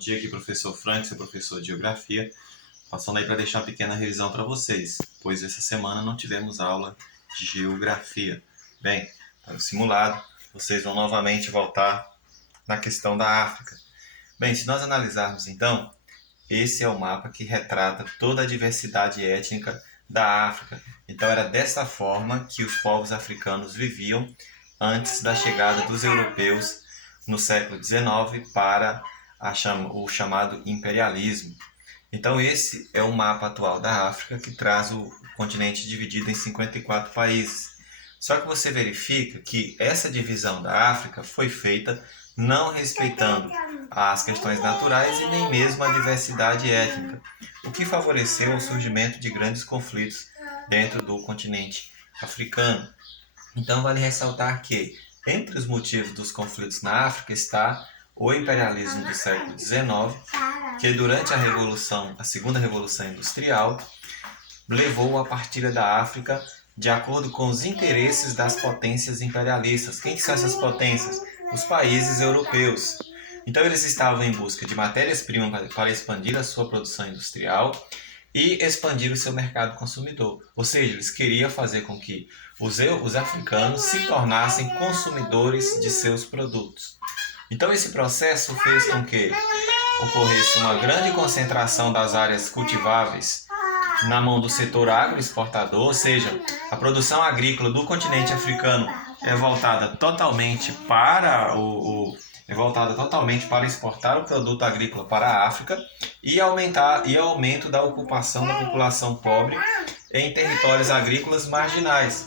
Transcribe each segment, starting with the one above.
dia aqui, professor Frank, seu professor de Geografia, passando aí para deixar uma pequena revisão para vocês, pois essa semana não tivemos aula de Geografia. Bem, para o simulado, vocês vão novamente voltar na questão da África. Bem, se nós analisarmos então, esse é o mapa que retrata toda a diversidade étnica da África. Então era dessa forma que os povos africanos viviam antes da chegada dos europeus no século XIX para o chamado imperialismo. Então esse é o mapa atual da África que traz o continente dividido em 54 países. Só que você verifica que essa divisão da África foi feita não respeitando as questões naturais e nem mesmo a diversidade étnica, o que favoreceu o surgimento de grandes conflitos dentro do continente africano. Então vale ressaltar que entre os motivos dos conflitos na África está o imperialismo do século XIX, que durante a segunda revolução industrial, levou à partilha da África de acordo com os interesses das potências imperialistas. Quem são essas potências? Os países europeus. Então eles estavam em busca de matérias-primas para expandir a sua produção industrial e expandir o seu mercado consumidor. Ou seja, eles queriam fazer com que os africanos se tornassem consumidores de seus produtos. Então esse processo fez com que ocorresse uma grande concentração das áreas cultiváveis na mão do setor agroexportador, ou seja, a produção agrícola do continente africano é voltada totalmente para exportar o produto agrícola para a África e aumento da ocupação da população pobre em territórios agrícolas marginais.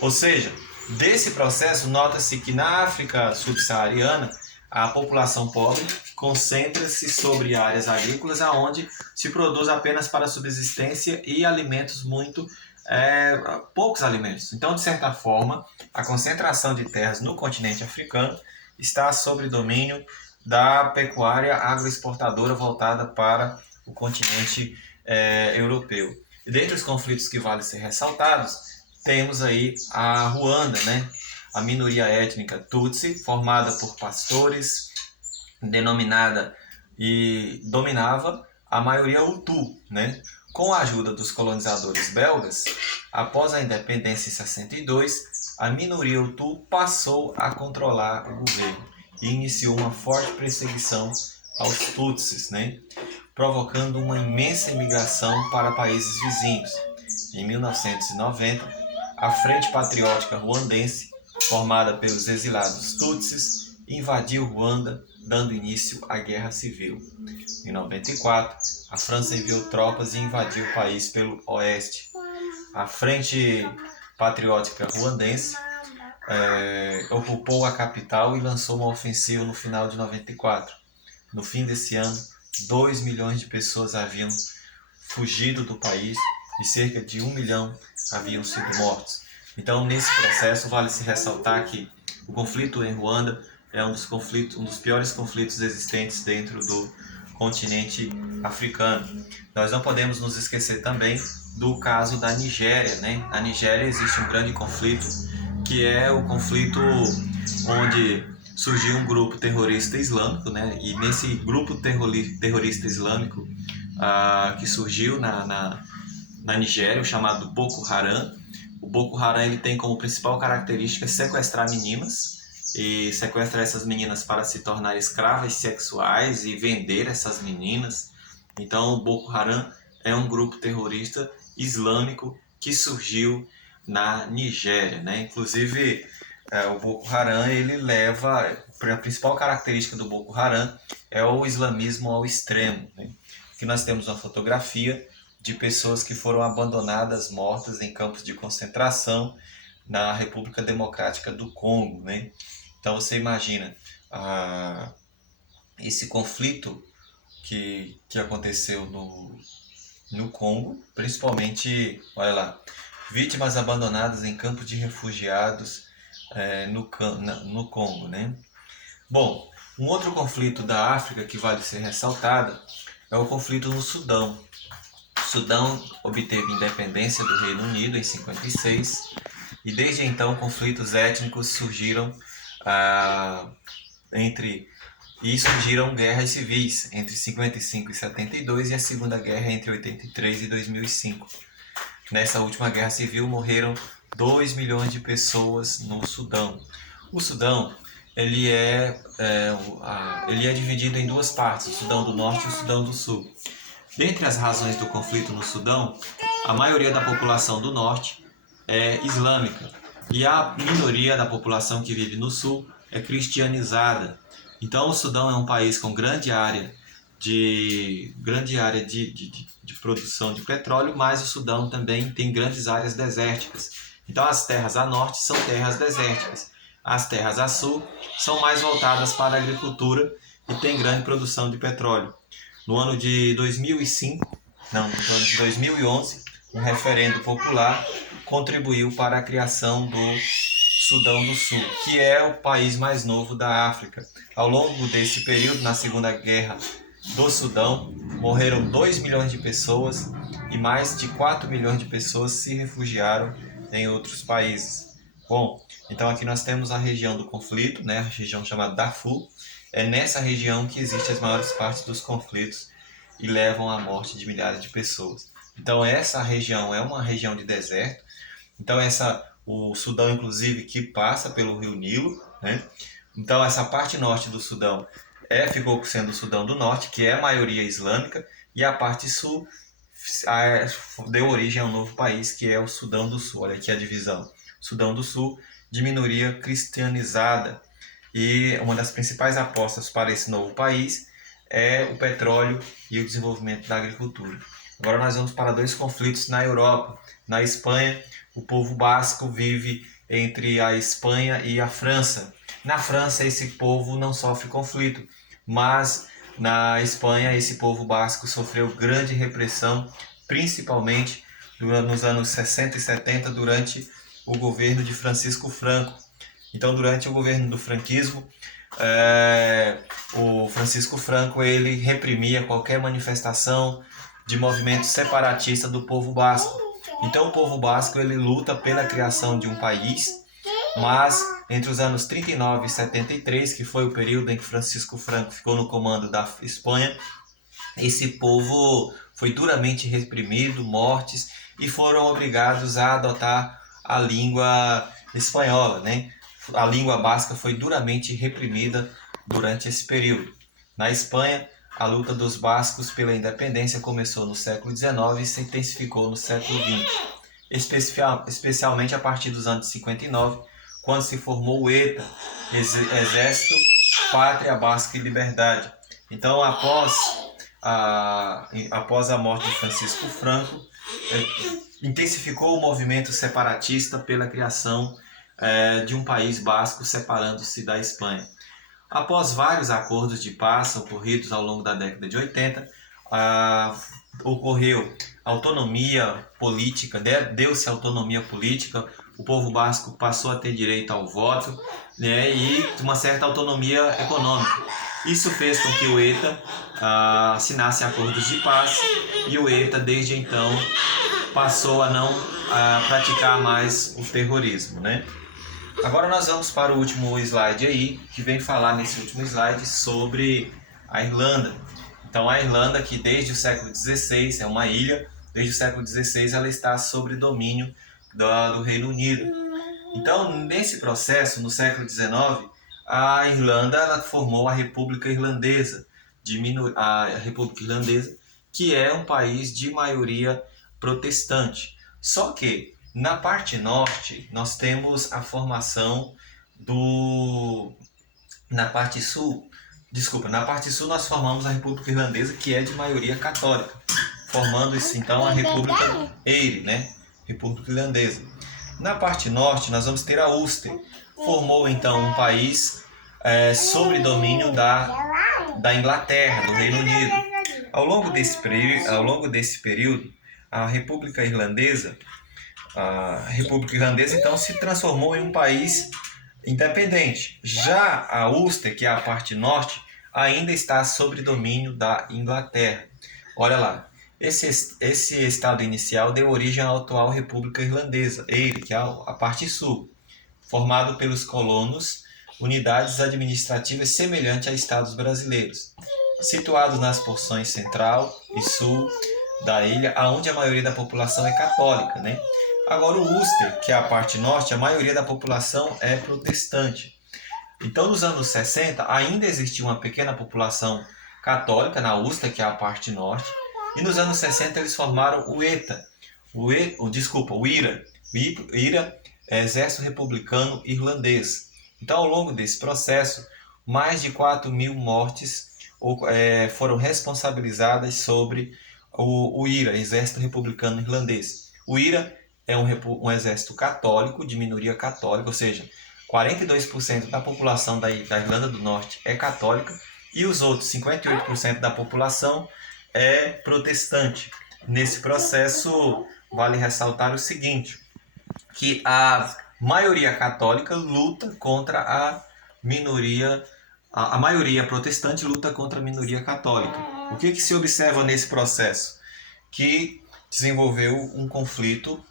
Ou seja, desse processo nota-se que na África subsaariana a população pobre concentra-se sobre áreas agrícolas onde se produz apenas para subsistência e alimentos poucos alimentos. Então, de certa forma, a concentração de terras no continente africano está sob domínio da pecuária agroexportadora voltada para o continente europeu. E dentre os conflitos que vale ser ressaltados, temos aí a Ruanda, né? A minoria étnica Tutsi, formada por pastores, denominada e dominava a maioria Hutu, né? Com a ajuda dos colonizadores belgas, após a independência em 62, a minoria Hutu passou a controlar o governo e iniciou uma forte perseguição aos Tutsis, né? Provocando uma imensa imigração para países vizinhos. Em 1990, a Frente Patriótica Ruandense, formada pelos exilados Tutsis, invadiu Ruanda, dando início à Guerra Civil. Em 94, a França enviou tropas e invadiu o país pelo oeste. A Frente Patriótica Ruandense ocupou a capital e lançou uma ofensiva no final de 94. No fim desse ano, 2 milhões de pessoas haviam fugido do país e cerca de 1 milhão haviam sido mortos. Então, nesse processo, vale se ressaltar que o conflito em Ruanda é um dos piores conflitos existentes dentro do continente africano. Nós não podemos nos esquecer também do caso da Nigéria, né? Na Nigéria existe um grande conflito, que é o conflito onde surgiu um grupo terrorista islâmico, né? E nesse grupo terrorista islâmico que surgiu na Nigéria, o chamado Boko Haram. O Boko Haram ele tem como principal característica sequestrar meninas e sequestrar essas meninas para se tornar escravas sexuais e vender essas meninas. Então o Boko Haram é um grupo terrorista islâmico que surgiu na Nigéria, né? Inclusive o Boko Haram a principal característica do Boko Haram é o islamismo ao extremo, né? Aqui nós temos uma fotografia de pessoas que foram abandonadas, mortas em campos de concentração na República Democrática do Congo, né? Então você imagina esse conflito que aconteceu no Congo, principalmente, olha lá, vítimas abandonadas em campos de refugiados no Congo, né? Bom, um outro conflito da África que vale ser ressaltado é o conflito no Sudão. O Sudão obteve independência do Reino Unido em 56 e desde então conflitos étnicos surgiram entre e surgiram guerras civis entre 55 e 72 e a Segunda Guerra entre 83 e 2005. Nessa última guerra civil morreram 2 milhões de pessoas no Sudão. O Sudão ele é dividido em duas partes, o Sudão do Norte e o Sudão do Sul. Dentre as razões do conflito no Sudão, a maioria da população do Norte é islâmica e a minoria da população que vive no Sul é cristianizada. Então, o Sudão é um país com grande área de produção de petróleo, mas o Sudão também tem grandes áreas desérticas. Então, as terras a norte são terras desérticas. As terras a sul são mais voltadas para a agricultura e tem grande produção de petróleo. No ano de 2011, um referendo popular contribuiu para a criação do Sudão do Sul, que é o país mais novo da África. Ao longo desse período, na Segunda Guerra do Sudão, morreram 2 milhões de pessoas e mais de 4 milhões de pessoas se refugiaram em outros países. Bom, então aqui nós temos a região do conflito, né, a região chamada Darfur. É nessa região que existem as maiores partes dos conflitos e levam à morte de milhares de pessoas. Então essa região é uma região de deserto. Então o Sudão, inclusive, que passa pelo rio Nilo, né? Então essa parte norte do Sudão ficou sendo o Sudão do Norte, que é a maioria islâmica, e a parte sul deu origem a um novo país, que é o Sudão do Sul. Olha aqui a divisão. Sudão do Sul, de minoria cristianizada. E uma das principais apostas para esse novo país é o petróleo e o desenvolvimento da agricultura. Agora nós vamos para dois conflitos na Europa. Na Espanha, o povo basco vive entre a Espanha e a França. Na França, esse povo não sofre conflito, mas na Espanha, esse povo basco sofreu grande repressão, principalmente nos anos 60 e 70, durante o governo de Francisco Franco. Então, durante o governo do franquismo, o Francisco Franco ele reprimia qualquer manifestação de movimento separatista do povo basco. Então, o povo basco ele luta pela criação de um país, mas entre os anos 39 e 73, que foi o período em que Francisco Franco ficou no comando da Espanha, esse povo foi duramente reprimido, mortes, e foram obrigados a adotar a língua espanhola, né? A língua basca foi duramente reprimida durante esse período. Na Espanha, a luta dos bascos pela independência começou no século XIX e se intensificou no século XX, especialmente a partir dos anos 59, quando se formou o ETA, Exército Pátria Basca e Liberdade. Então, após a morte de Francisco Franco, intensificou o movimento separatista pela criação de um país basco separando-se da Espanha. Após vários acordos de paz ocorridos ao longo da década de 80, ocorreu autonomia política, deu-se autonomia política, o povo basco passou a ter direito ao voto, né, e uma certa autonomia econômica. Isso fez com que o ETA assinasse acordos de paz, e o ETA, desde então, passou a não praticar mais o terrorismo, né? Agora nós vamos para o último slide aí, que vem falar nesse último slide sobre a Irlanda. Então a Irlanda, que desde o século XVI é uma ilha, desde o século XVI ela está sob domínio do Reino Unido. Então nesse processo, no século XIX, a Irlanda ela formou a República Irlandesa, que é um país de maioria protestante. Só que na parte norte, nós temos a formação na parte sul nós formamos a República Irlandesa, que é de maioria católica, formando-se então a República Eire, né? República Irlandesa. Na parte norte, nós vamos ter a Ulster. Formou então um país sob domínio da Inglaterra, do Reino Unido. Ao longo desse período, a República Irlandesa então se transformou em um país independente. Já a Ulster, que é a parte norte, ainda está sob domínio da Inglaterra. Olha lá, esse estado inicial deu origem à atual República Irlandesa, Eire, que é a parte sul, formado pelos colonos unidades administrativas semelhantes a estados brasileiros, situados nas porções central e sul da ilha, onde a maioria da população é católica, né? Agora, o Ulster, que é a parte norte, a maioria da população é protestante. Então, nos anos 60, ainda existia uma pequena população católica na Ulster, que é a parte norte, e nos anos 60 eles formaram o ETA, o IRA, o IRA é Exército Republicano Irlandês. Então, ao longo desse processo, mais de 4.000 mortes foram responsabilizadas sobre o IRA, Exército Republicano Irlandês. O IRA é um exército católico, de minoria católica, ou seja, 42% da população da Irlanda do Norte é católica e os outros 58% da população é protestante. Nesse processo, vale ressaltar o seguinte, que a maioria católica luta contra a minoria, a maioria protestante luta contra a minoria católica. O que se observa nesse processo? Que desenvolveu um conflito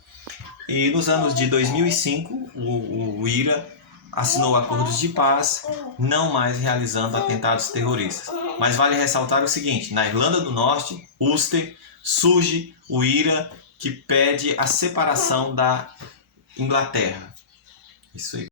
e nos anos de 2005 o IRA assinou acordos de paz, não mais realizando atentados terroristas. Mas vale ressaltar o seguinte, na Irlanda do Norte, Ulster, surge o IRA que pede a separação da Inglaterra. Isso aí.